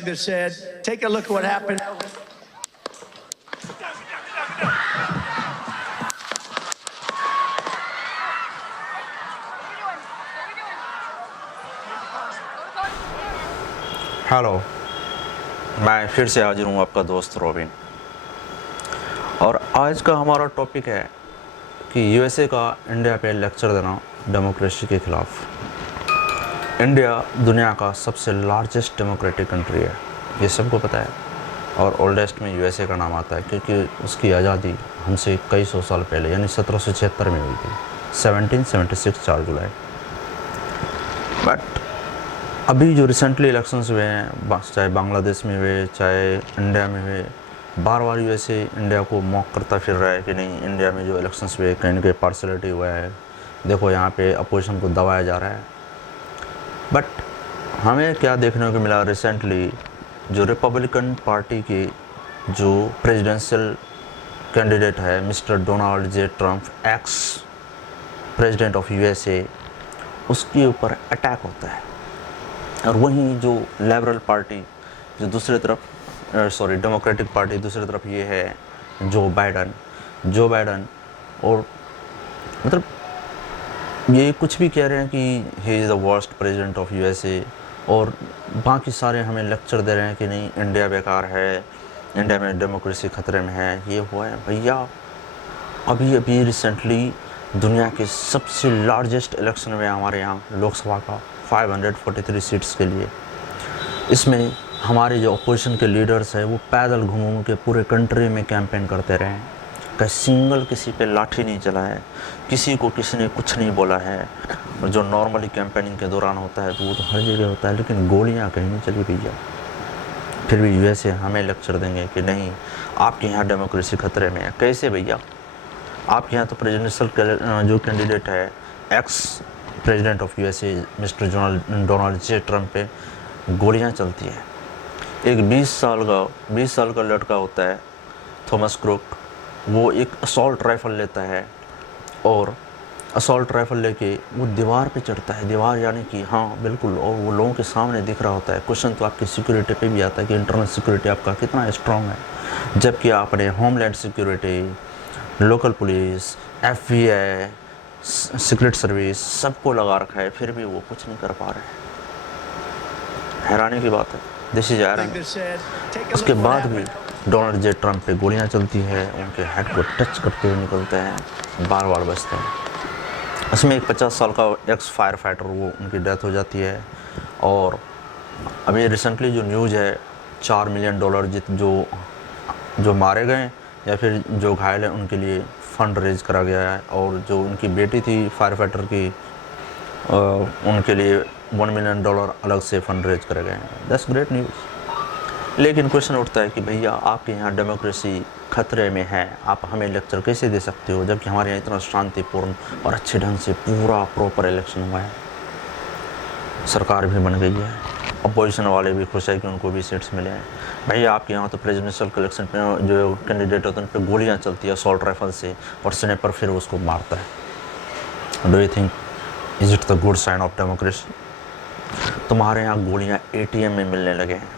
that said, take a look at what happened. Hello, मैं फिर से हाजिर हूँ आपका दोस्त रॉबिन। और आज का हमारा टॉपिक है कि यूएसए का इंडिया पे लेक्चर देना डेमोक्रेसी के ख़िलाफ़। इंडिया दुनिया का सबसे लार्जेस्ट डेमोक्रेटिक कंट्री है, ये सबको पता है। और ओल्डेस्ट में यूएसए का नाम आता है क्योंकि उसकी आज़ादी हमसे कई सौ साल पहले यानी 1776 में हुई थी, 1776 4 जुलाई। बट अभी जो रिसेंटली इलेक्शंस हुए हैं, चाहे बांग्लादेश में हुए चाहे इंडिया में हुए, बार बार यूएसए इंडिया को मॉक करता फिर रहा है कि नहीं, इंडिया में जो इलेक्शंस हुए कहीं ना कहीं पार्शलिटी हुआ है, देखो यहाँ पे अपोजिशन को दबाया जा रहा है। बट हमें क्या देखने को मिला रिसेंटली, जो रिपब्लिकन पार्टी के जो प्रेसिडेंशियल कैंडिडेट है mister Donald J Trump, ex president of USA, उसके ऊपर अटैक होता है। और वहीं जो लिबरल पार्टी जो दूसरी तरफ डेमोक्रेटिक पार्टी दूसरी तरफ ये है जो बाइडन और मतलब ये कुछ भी कह रहे हैं कि he is the worst president of USA, और बाकी सारे हमें लेक्चर दे रहे हैं कि नहीं इंडिया बेकार है, इंडिया में डेमोक्रेसी ख़तरे में है, ये हुआ है। भैया अभी रिसेंटली दुनिया के सबसे लार्जेस्ट इलेक्शन में हमारे यहाँ लोकसभा का 543 सीट्स के लिए, इसमें हमारे जो अपोजिशन के लीडर्स हैं वो पैदल घूम के पूरे कंट्री में कैंपेन करते रहे हैं। कहीं सिंगल किसी पे लाठी नहीं चला है, किसी को किसी ने कुछ नहीं बोला है। और जो नॉर्मली कैंपेनिंग के दौरान होता है तो वो तो हर जगह होता है, लेकिन गोलियां कहीं नहीं चली भैया। फिर भी यूएसए हमें लेक्चर देंगे कि नहीं आपके यहाँ डेमोक्रेसी खतरे में है। कैसे भैया? आपके यहाँ तो प्रेसिडेंशियल जो कैंडिडेट है ex president of USA mister Donald J Trump पे गोलियां चलती है। एक 20 साल का लड़का होता है थॉमस क्रूक, वो एक असॉल्ट राइफ़ल लेता है और असॉल्ट राइफ़ल लेके वो दीवार पे चढ़ता है। दीवार यानी कि हाँ बिल्कुल, और वो लोगों के सामने दिख रहा होता है। क्वेश्चन तो आपकी सिक्योरिटी पे भी आता है कि इंटरनल सिक्योरिटी आपका कितना स्ट्रॉन्ग है, जबकि आपने homeland security, local police, FBI, secret service सबको लगा रखा है, फिर भी वो कुछ नहीं कर पा रहे हैं। हैरानी की बात है, दिस इज आयरन। उसके बाद भी डोनाल्ड जे ट्रम्प पे गोलियां चलती है, उनके हेड को टच करते हुए निकलते हैं, बार बार बचते हैं। उसमें एक 50 साल का एक्स फायर फाइटर, वो उनकी डेथ हो जाती है। और अभी रिसेंटली जो न्यूज़ है, $4 मिलियन जो मारे गए या फिर जो घायल हैं उनके लिए फ़ंड रेज करा गया है। और जो उनकी बेटी थी फायर फाइटर की, उनके लिए $1 मिलियन अलग से फ़ंड रेज करे गए हैं। That's great news. लेकिन क्वेश्चन उठता है कि भैया आपके यहाँ डेमोक्रेसी खतरे में है, आप हमें लेक्चर कैसे दे सकते हो, जबकि हमारे यहाँ इतना शांतिपूर्ण और अच्छे ढंग से पूरा प्रॉपर इलेक्शन हुआ है, सरकार भी बन गई है, अपोजिशन वाले भी खुश है कि उनको भी सीट्स मिले हैं। भैया आपके यहाँ तो प्रेसिडेंशियल इलेक्शन पे जो कैंडिडेट होते हैं उन पर गोलियाँ चलती है असॉल्ट राइफल से, और स्नाइपर फिर उसको मारता है। Do you think is it the good sign of democracy? तुम्हारे यहाँ गोलियाँ ATM में मिलने लगे हैं,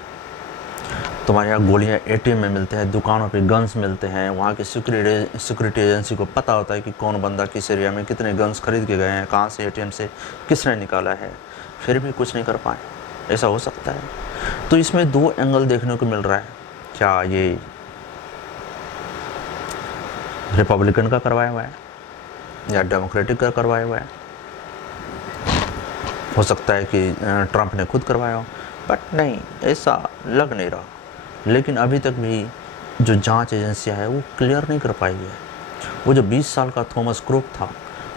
तुम्हारे यहाँ गोलियाँ ATM में मिलते हैं, दुकानों पे गन्स मिलते हैं। वहाँ की सिक्योरिटी एजेंसी को पता होता है कि कौन बंदा किस एरिया में कितने गन्स खरीद के गए हैं, कहाँ से ATM से किसने निकाला है, फिर भी कुछ नहीं कर पाए। ऐसा हो सकता है? तो इसमें दो एंगल देखने को मिल रहा है। क्या ये रिपब्लिकन का करवाया हुआ है या डेमोक्रेटिक का करवाया हुआ है? हो सकता है कि ट्रम्प ने खुद करवाया हो, बट नहीं, ऐसा लग नहीं रहा। लेकिन अभी तक भी जो जांच एजेंसियां है वो क्लियर नहीं कर पाई है। वो जो 20 साल का थॉमस क्रूक था,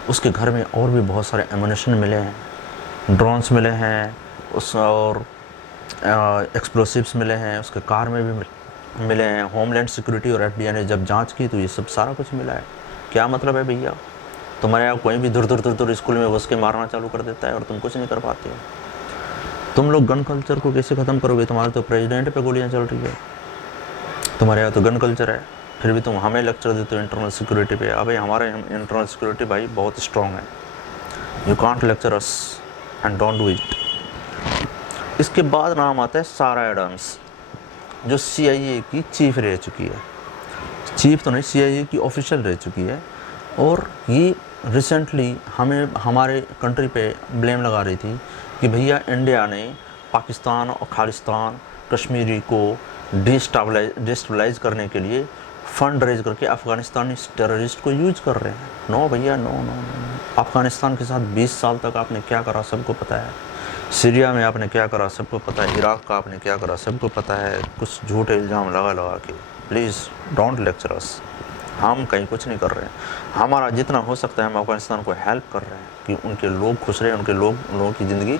उसके घर में और भी बहुत सारे एमुनेशन मिले हैं, ड्रोन्स मिले हैं, और एक्सप्लोसिव्स मिले हैं, उसके कार में भी मिले हैं। होमलैंड सिक्योरिटी और FBI ने जब जांच की तो ये सब सारा कुछ मिला है। क्या मतलब है भैया? तुम्हारे यहाँ कोई भी दूर स्कूल में घुस के मारना चालू कर देता है और तुम कुछ नहीं कर पाते हो। तुम लोग गन कल्चर को कैसे ख़त्म करोगे? तुम्हारे तो प्रेसिडेंट पे गोलियाँ चल रही है, तुम्हारे यहाँ तो गन कल्चर है, फिर भी तुम हमें लेक्चर देते हो इंटरनल सिक्योरिटी पे। अबे हमारे इंटरनल सिक्योरिटी भाई बहुत स्ट्रॉन्ग है, you can't lecture us and don't do it. इसके बाद नाम आता है सारा एडम्स, जो CIA की चीफ रह चुकी है। चीफ तो नहीं, CIA की ऑफिशियल रह चुकी है। और ये रिसेंटली हमें हमारे कंट्री पे ब्लेम लगा रही थी कि भैया इंडिया ने पाकिस्तान और खालिस्तान कश्मीरी को डिस्टेबलाइज करने के लिए फंड रेज करके अफ़गानिस्तानी टेररिस्ट को यूज कर रहे हैं। नो भैया, नो नो नो। अफ़गानिस्तान के साथ 20 साल तक आपने क्या करा सबको पता है। सीरिया में आपने क्या करा सबको पता है। इराक़ का आपने क्या करा सबको पता है। कुछ झूठे इल्ज़ाम लगा के प्लीज़ डोंट लेक्चर अस। हम कहीं कुछ नहीं कर रहे हैं। हमारा जितना हो सकता है हम अफ़गानिस्तान को हेल्प कर रहे हैं कि उनके लोग खुश रहें, उनके लोगों की ज़िंदगी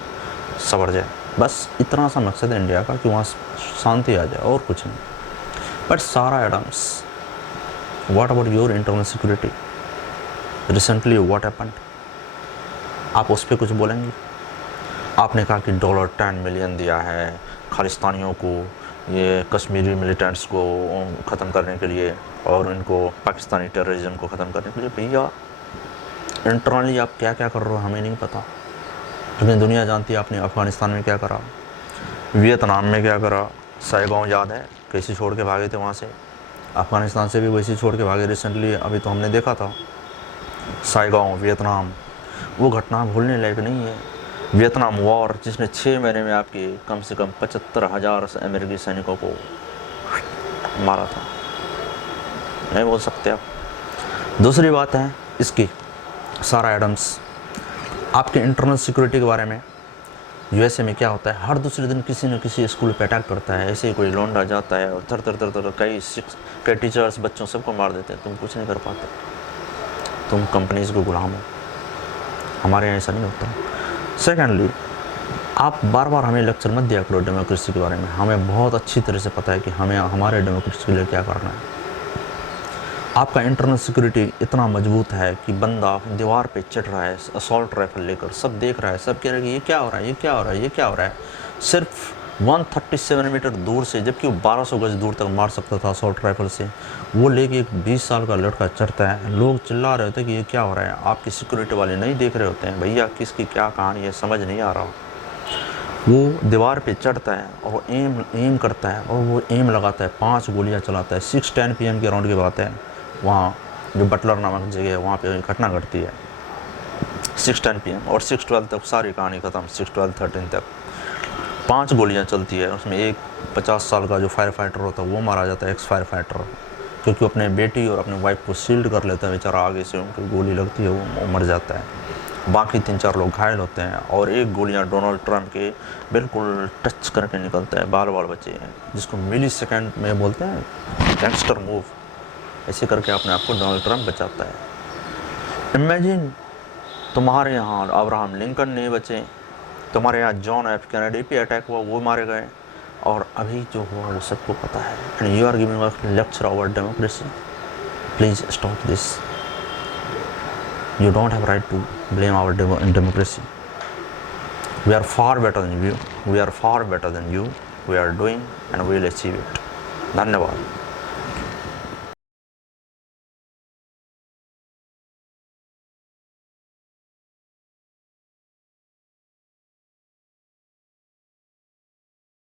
संवर जाए। बस इतना सा मकसद है इंडिया का कि वहाँ शांति आ जाए, और कुछ नहीं। But Sara Adams, what about your internal security? Recently what happened? आप उस पर कुछ बोलेंगे? आपने कहा कि $10 मिलियन दिया है खालिस्तानियों को, ये कश्मीरी मिलिटेंट्स को ख़त्म करने के लिए और इनको पाकिस्तानी टेररिज्म को ख़त्म करने के लिए। भैया इंटरनली आप क्या क्या कर रहे हो हमें नहीं पता, लेकिन दुनिया जानती है आपने अफ़गानिस्तान में क्या करा, वियतनाम में क्या करा। साइगों याद है, कैसे छोड़ के भागे थे वहाँ से। अफ़गानिस्तान से भी वैसे छोड़ के भागे रिसेंटली, अभी तो हमने देखा था साइगों वियतनाम। वो घटना भूलने लायक नहीं है। वियतनाम वॉर जिसने 6 महीने में आपके कम से कम 75,000 अमेरिकी सैनिकों को मारा था, नहीं बोल सकते आप। दूसरी बात है इसकी, सारा एडम्स, आपके इंटरनल सिक्योरिटी के बारे में। USA में क्या होता है, हर दूसरे दिन किसी न किसी स्कूल पे अटैक करता है। ऐसे ही कोई लौंडा जाता है और तर कई टीचर्स बच्चों सबको मार देते हैं। तुम कुछ नहीं कर पाते, तुम कंपनीज़ को गुलाम हो। हमारे यहाँ ऐसा नहीं होता। सेकेंडली, आप बार बार हमें लेक्चर मत दिया करो डेमोक्रेसी के बारे में। हमें बहुत अच्छी तरह से पता है कि हमें हमारे डेमोक्रेसी के लिए क्या करना है। आपका इंटरनल सिक्योरिटी इतना मजबूत है कि बंदा दीवार पे चढ़ रहा है असॉल्ट राइफल लेकर, सब देख रहा है, सब कह रहे हैं कि ये क्या हो रहा है, ये क्या हो रहा है, ये क्या हो रहा है। सिर्फ 137 मीटर दूर से, जबकि वो 1200 गज दूर तक मार सकता था असॉल्ट राइफल से, वो लेके एक 20 साल का लड़का चढ़ता है। लोग चिल्ला रहे होते हैं कि ये क्या हो रहा है। आपकी सिक्योरिटी वाले नहीं देख रहे होते हैं भैया किसकी क्या कहानी है, समझ नहीं आ रहा। वो दीवार पे चढ़ता है और वो एम करता है और वो एम लगाता है, 5 गोलियाँ चलाता है। 6:10 PM के राउंड की बात है। वहाँ जो बटलर नामक जगह है वहाँ पे घटना घटती है 6:10 PM, और 6:12 तक सारी कहानी ख़त्म। 6:12-13 तक 5 गोलियाँ चलती है। उसमें एक 50 साल का जो फायर फाइटर होता है वो मारा जाता है, एक्स फायर फाइटर, क्योंकि अपने बेटी और अपने वाइफ को शील्ड कर लेता है बेचारा। आगे से उनको गोली लगती है, वो मर जाता है। बाकी 3-4 लोग घायल होते हैं और एक गोलियाँ डोनाल्ड ट्रंप के बिल्कुल टच करके निकलता है, बाल बचे हैं, जिसको मिली सेकेंड में बोलते हैं गैंगस्टर मूव। ऐसे करके अपने आप को डोनाल्ड ट्रंप बचाता है। इमेजिन तुम्हारे यहाँ अब्राहम लिंकन नहीं बचे, तुम्हारे यहाँ जॉन एफ कैनेडी पे अटैक हुआ, वो मारे गए, और अभी जो हुआ वो सबको पता है। And you are giving a lecture over democracy. Please stop this. You don't have right to blame our democracy. We are far better than you. We are far better than you. We are doing and we will achieve it. धन्यवाद।